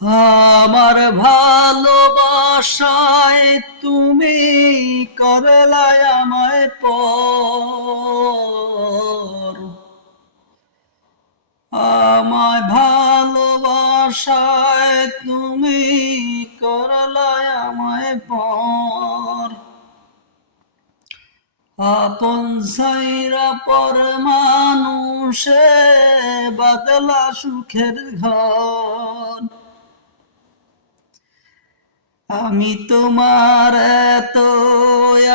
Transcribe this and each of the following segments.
আমার ভালোবাসায় তুমি করলাই আমায় পর। আমায় ভালোবাসায় তুমি করলাই আমায় পর। আপন সাইরা পর মানুষে বাদলা সুখের ঘর। আমি তোমার এত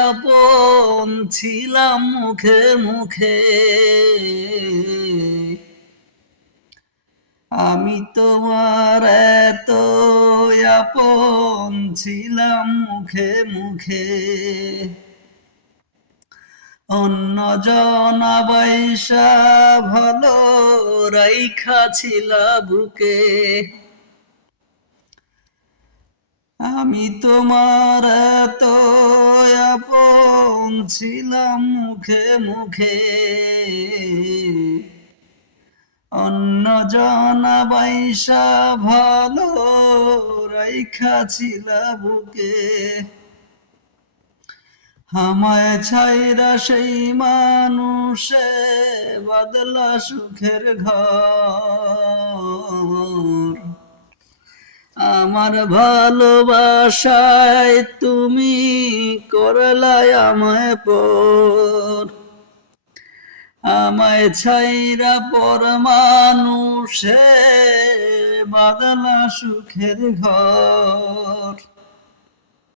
আপন ছিলাম মুখে মুখে। আমি তোমার এত আপন ছিলাম মুখে মুখে। অন্য জনা বাইসা ভালো রাইখা ছিলা বুকে। আমি তোমার এত আপন ছিলাম মুখে মুখে। অন্য জনা বাইসা ভালো রাইখা ছিলা বুকে। আমায় ছাইরা সেই মানুষে বাদলা সুখের ঘর। আমার ভালোবাসায় তুমি করলাই আমায় পর। আমায় ছাইরা পর মানুষে বাদলা সুখের ঘর।